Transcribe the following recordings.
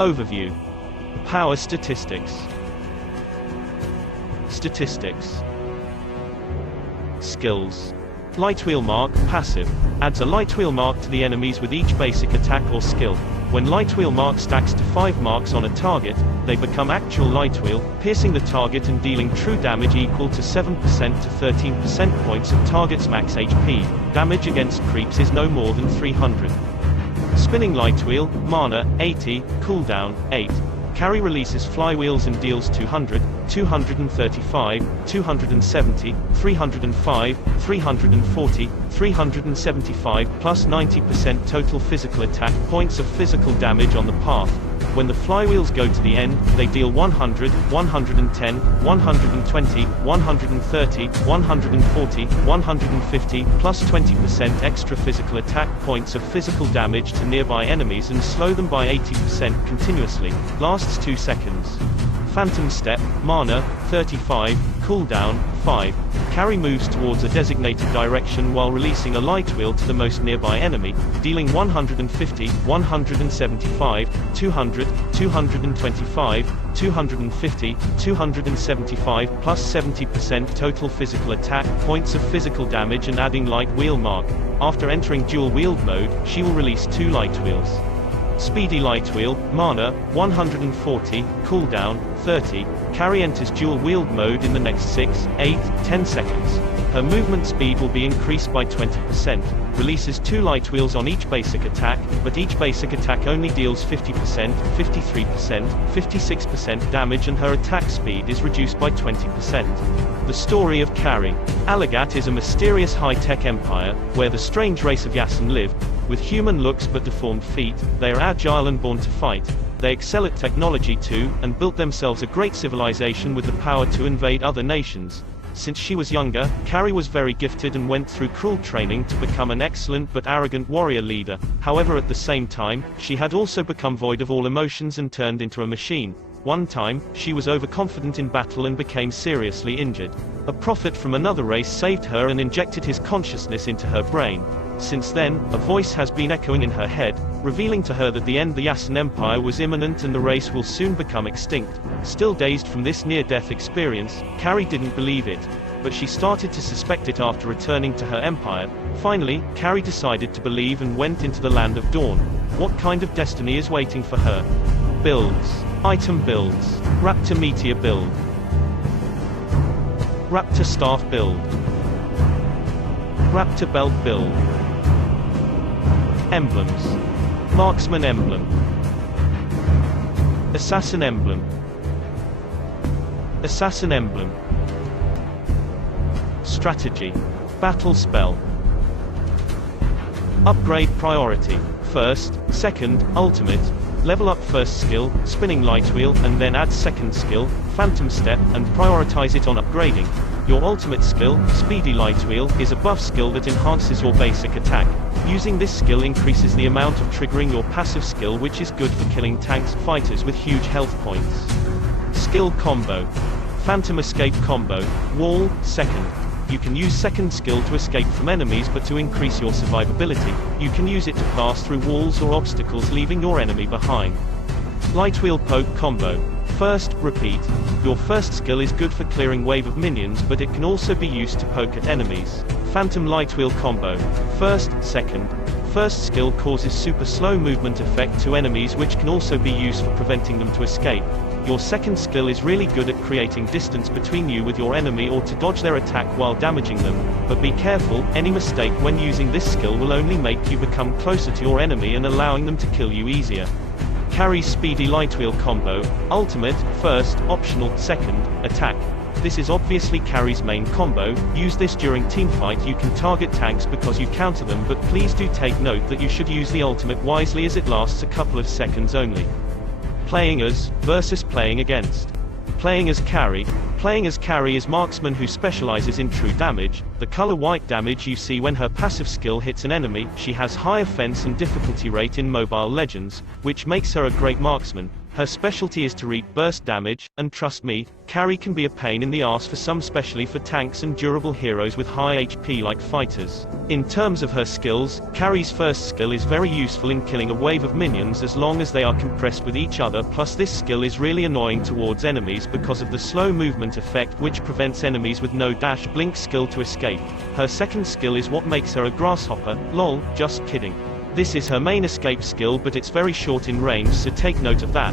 Overview. Power statistics. Statistics. Skills. Lightwheel mark, passive. Adds a lightwheel mark to the enemies with each basic attack or skill. When lightwheel mark stacks to 5 marks on a target, they become actual lightwheel, piercing the target and dealing true damage equal to 7% to 13% points of target's max HP. Damage against creeps is no more than 300. Spinning lightwheel, mana, 80, cooldown, 8. Carry releases flywheels and deals 200, 235, 270, 305, 340, 375 plus 90% total physical attack points of physical damage on the path. When the flywheels go to the end, they deal 100, 110, 120, 130, 140, 150 plus 20% extra physical attack points of physical damage to nearby enemies and slow them by 80% continuously. Lasts 2 seconds. Phantom Step, mana, 35, cooldown, 5. Carry moves towards a designated direction while releasing a lightwheel to the most nearby enemy, dealing 150, 175, 200, 225, 250, 275 plus 70% total physical attack points of physical damage and adding light wheel mark. After entering dual wield mode, she will release 2 lightwheels. Speedy lightwheel, mana, 140, cooldown, 30. Carry enters dual wield mode in the next 6, 8, 10 seconds. Her movement speed will be increased by 20%. Releases 2 lightwheels on each basic attack, but each basic attack only deals 50%, 53%, 56% damage and her attack speed is reduced by 20%. The story of Karrie. Alagat is a mysterious high-tech empire, where the strange race of Yasen live. With human looks but deformed feet, they are agile and born to fight. They excel at technology too, and built themselves a great civilization with the power to invade other nations. Since she was younger, Karrie was very gifted and went through cruel training to become an excellent but arrogant warrior leader. However, at the same time, she had also become void of all emotions and turned into a machine. One time, she was overconfident in battle and became seriously injured. A prophet from another race saved her and injected his consciousness into her brain. Since then, a voice has been echoing in her head, revealing to her that the end of the Yasen Empire was imminent and the race will soon become extinct. Still dazed from this near-death experience, Karrie didn't believe it, but she started to suspect it after returning to her empire. Finally, Karrie decided to believe and went into the Land of Dawn. What kind of destiny is waiting for her? Builds. Item builds. Raptor Meteor build. Raptor Staff build. Raptor Belt build. Emblems. Marksman emblem. Assassin emblem. Assassin emblem. Strategy. Battle spell. Upgrade priority. First, second, ultimate. Level up first skill, spinning lightwheel, and then add second skill, phantom step, and prioritize it on upgrading. Your ultimate skill, speedy lightwheel, is a buff skill that enhances your basic attack. Using this skill increases the amount of triggering your passive skill, which is good for killing tanks, fighters with huge health points. Skill combo. Phantom escape combo. Wall, second. You can use second skill to escape from enemies, but to increase your survivability, you can use it to pass through walls or obstacles leaving your enemy behind. Lightwheel poke combo. First, repeat. Your first skill is good for clearing wave of minions, but it can also be used to poke at enemies. Phantom lightwheel combo. First, second. First skill causes super slow movement effect to enemies, which can also be used for preventing them to escape. Your second skill is really good at creating distance between you with your enemy or to dodge their attack while damaging them, but be careful, any mistake when using this skill will only make you become closer to your enemy and allowing them to kill you easier. Karrie's speedy lightwheel combo. Ultimate, first, optional, second, attack. This is obviously Karrie's main combo. Use this during teamfight. You can target tanks because you counter them, but please do take note that you should use the ultimate wisely as it lasts a couple of seconds only. Playing as, versus playing against. Playing as Karrie. Playing as Karrie is marksman who specializes in true damage. The The color white damage you see when her passive skill hits an enemy. She has high offense and difficulty rate in Mobile Legends, which makes her a great marksman. Her specialty is to reap burst damage, and trust me, Karrie can be a pain in the ass for some, especially for tanks and durable heroes with high HP like fighters. In terms of her skills, Karrie's first skill is very useful in killing a wave of minions as long as they are compressed with each other, plus this skill is really annoying towards enemies because of the slow movement effect which prevents enemies with no dash blink skill to escape. Her second skill is what makes her a grasshopper. Lol, just kidding. This is her main escape skill, but it's very short in range, so take note of that.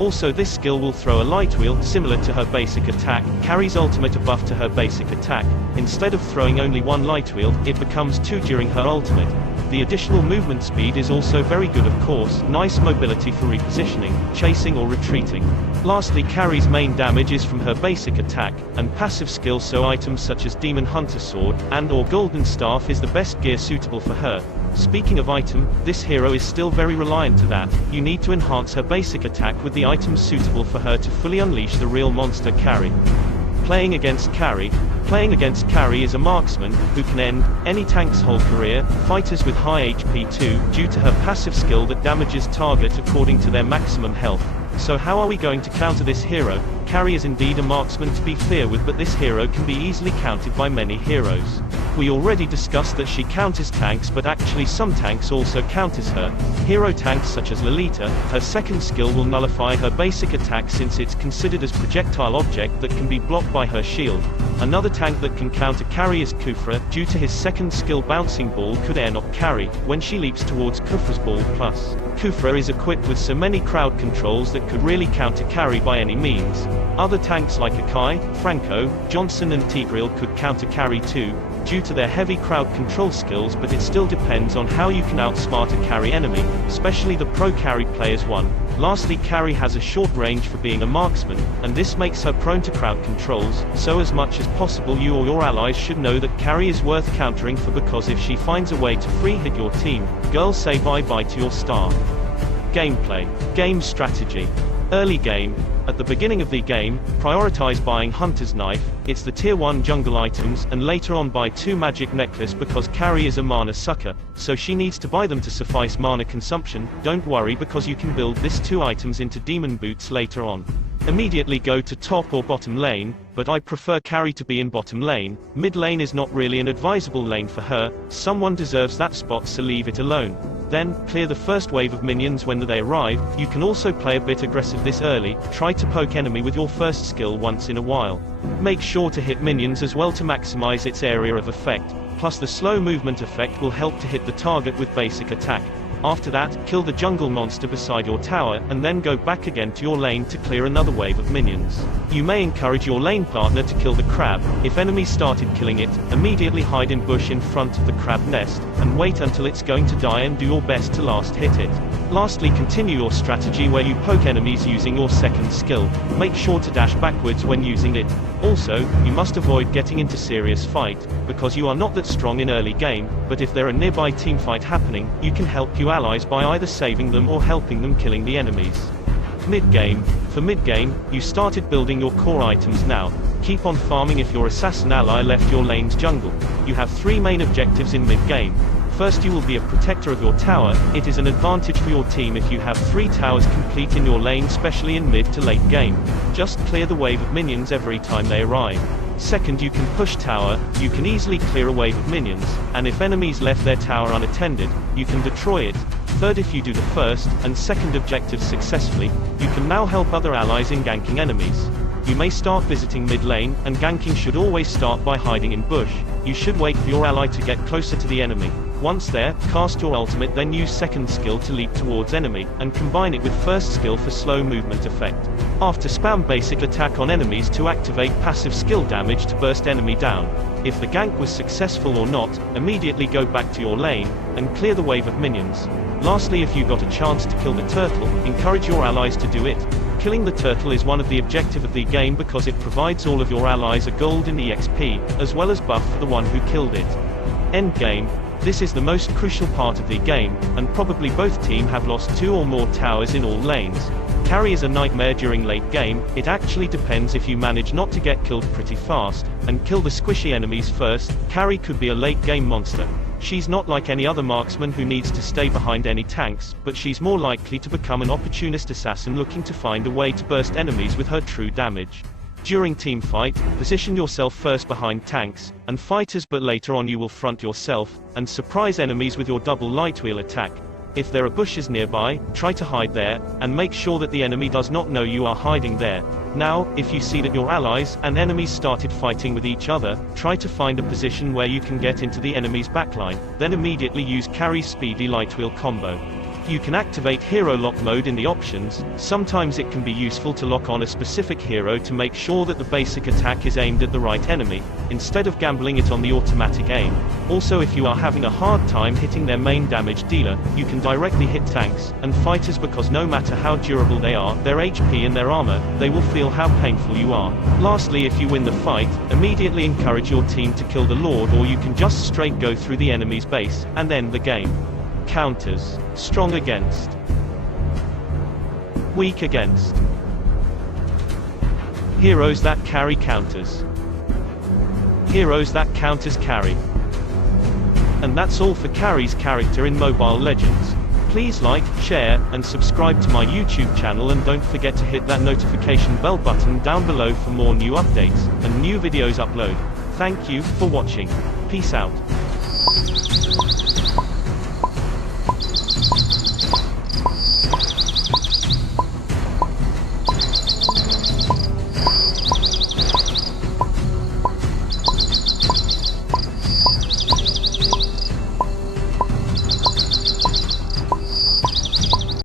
Also, this skill will throw a light wheel, similar to her basic attack. Karrie's ultimate, a buff to her basic attack. Instead of throwing only one light wheel, it becomes two during her ultimate. The additional movement speed is also very good, of course, nice mobility for repositioning, chasing or retreating. Lastly, Karrie's main damage is from her basic attack, and passive skill, so items such as Demon Hunter Sword, and or Golden Staff is the best gear suitable for her. Speaking of item, this hero is still very reliant to that. You need to enhance her basic attack with the items suitable for her to fully unleash the real monster Karrie. Playing against Karrie. Playing against Karrie is a marksman, who can end any tank's whole career, fighters with high HP too, due to her passive skill that damages target according to their maximum health. So how are we going to counter this hero? Karrie is indeed a marksman to be feared with, but this hero can be easily countered by many heroes. We already discussed that she counters tanks, but actually some tanks also counters her. Hero tanks such as Lolita, her second skill will nullify her basic attack since it's considered as projectile object that can be blocked by her shield. Another tank that can counter Karrie is Khufra, due to his second skill bouncing ball could air knock Karrie, when she leaps towards Khufra's ball plus. Khufra is equipped with so many crowd controls that could really counter Karrie by any means. Other tanks like Akai, Franco, Johnson and Tigreal could counter Karrie too, due to their heavy crowd control skills, but it still depends on how you can outsmart a Karrie enemy, especially the pro Karrie players one. Lastly, Karrie has a short range for being a marksman, and this makes her prone to crowd controls, so as much as possible you or your allies should know that Karrie is worth countering for, because if she finds a way to free hit your team, girls, say bye bye to your star. Gameplay. Game strategy. Early game. At the beginning of the game, prioritize buying Hunter's Knife, it's the tier 1 jungle items, and later on buy 2 magic necklace because Karrie is a mana sucker, so she needs to buy them to suffice mana consumption. Don't worry, because you can build this 2 items into demon boots later on. Immediately go to top or bottom lane, but I prefer Karrie to be in bottom lane. Mid lane is not really an advisable lane for her, someone deserves that spot, so leave it alone. Then, clear the first wave of minions when they arrive. You can also play a bit aggressive this early, try to poke enemy with your first skill once in a while. Make sure to hit minions as well to maximize its area of effect, plus the slow movement effect will help to hit the target with basic attack. After that, kill the jungle monster beside your tower, and then go back again to your lane to clear another wave of minions. You may encourage your lane partner to kill the crab. If enemies started killing it, immediately hide in bush in front of the crab nest, and wait until it's going to die and do your best to last hit it. Lastly, continue your strategy where you poke enemies using your second skill. Make sure to dash backwards when using it. Also, you must avoid getting into serious fight, because you are not that strong in early game, but if there are nearby teamfight happening, you can help your allies by either saving them or helping them killing the enemies. Mid-game. For mid-game, you started building your core items now. Keep on farming if your assassin ally left your lane's jungle. You have 3 main objectives in mid-game. First, you will be a protector of your tower. It is an advantage for your team if you have 3 towers complete in your lane, especially in mid to late game. Just clear the wave of minions every time they arrive. Second, you can push tower. You can easily clear a wave of minions, and if enemies left their tower unattended, you can destroy it. Third, if you do the first and second objectives successfully, you can now help other allies in ganking enemies. You may start visiting mid lane, and ganking should always start by hiding in bush. You should wait for your ally to get closer to the enemy. Once there, cast your ultimate, then use second skill to leap towards enemy, and combine it with first skill for slow movement effect. After, spam basic attack on enemies to activate passive skill damage to burst enemy down. If the gank was successful or not, immediately go back to your lane, and clear the wave of minions. Lastly, if you got a chance to kill the turtle, encourage your allies to do it. Killing the turtle is one of the objective of the game because it provides all of your allies a golden EXP, as well as buff for the one who killed it. Endgame. This is the most crucial part of the game, and probably both teams have lost 2 or more towers in all lanes. Carry is a nightmare during late game. It actually depends if you manage not to get killed pretty fast, and kill the squishy enemies first. Carry could be a late game monster. She's not like any other marksman who needs to stay behind any tanks, but she's more likely to become an opportunist assassin looking to find a way to burst enemies with her true damage. During team fight, position yourself first behind tanks and fighters, but later on you will front yourself and surprise enemies with your double light wheel attack. If there are bushes nearby, try to hide there, and make sure that the enemy does not know you are hiding there. Now, if you see that your allies and enemies started fighting with each other, try to find a position where you can get into the enemy's backline, then immediately use Carrie's speedy light wheel combo. You can activate hero lock mode in the options. Sometimes it can be useful to lock on a specific hero to make sure that the basic attack is aimed at the right enemy, instead of gambling it on the automatic aim. Also, if you are having a hard time hitting their main damage dealer, you can directly hit tanks and fighters, because no matter how durable they are, their HP and their armor, they will feel how painful you are. Lastly, if you win the fight, immediately encourage your team to kill the Lord, or you can just straight go through the enemy's base and end the game. Counters. Strong against. Weak against. Heroes that carry counters. Heroes that counters carry. And that's all for Carrie's character in Mobile Legends. Please like, share, and subscribe to my YouTube channel, and don't forget to hit that notification bell button down below for more new updates and new videos upload. Thank you for watching. Peace out.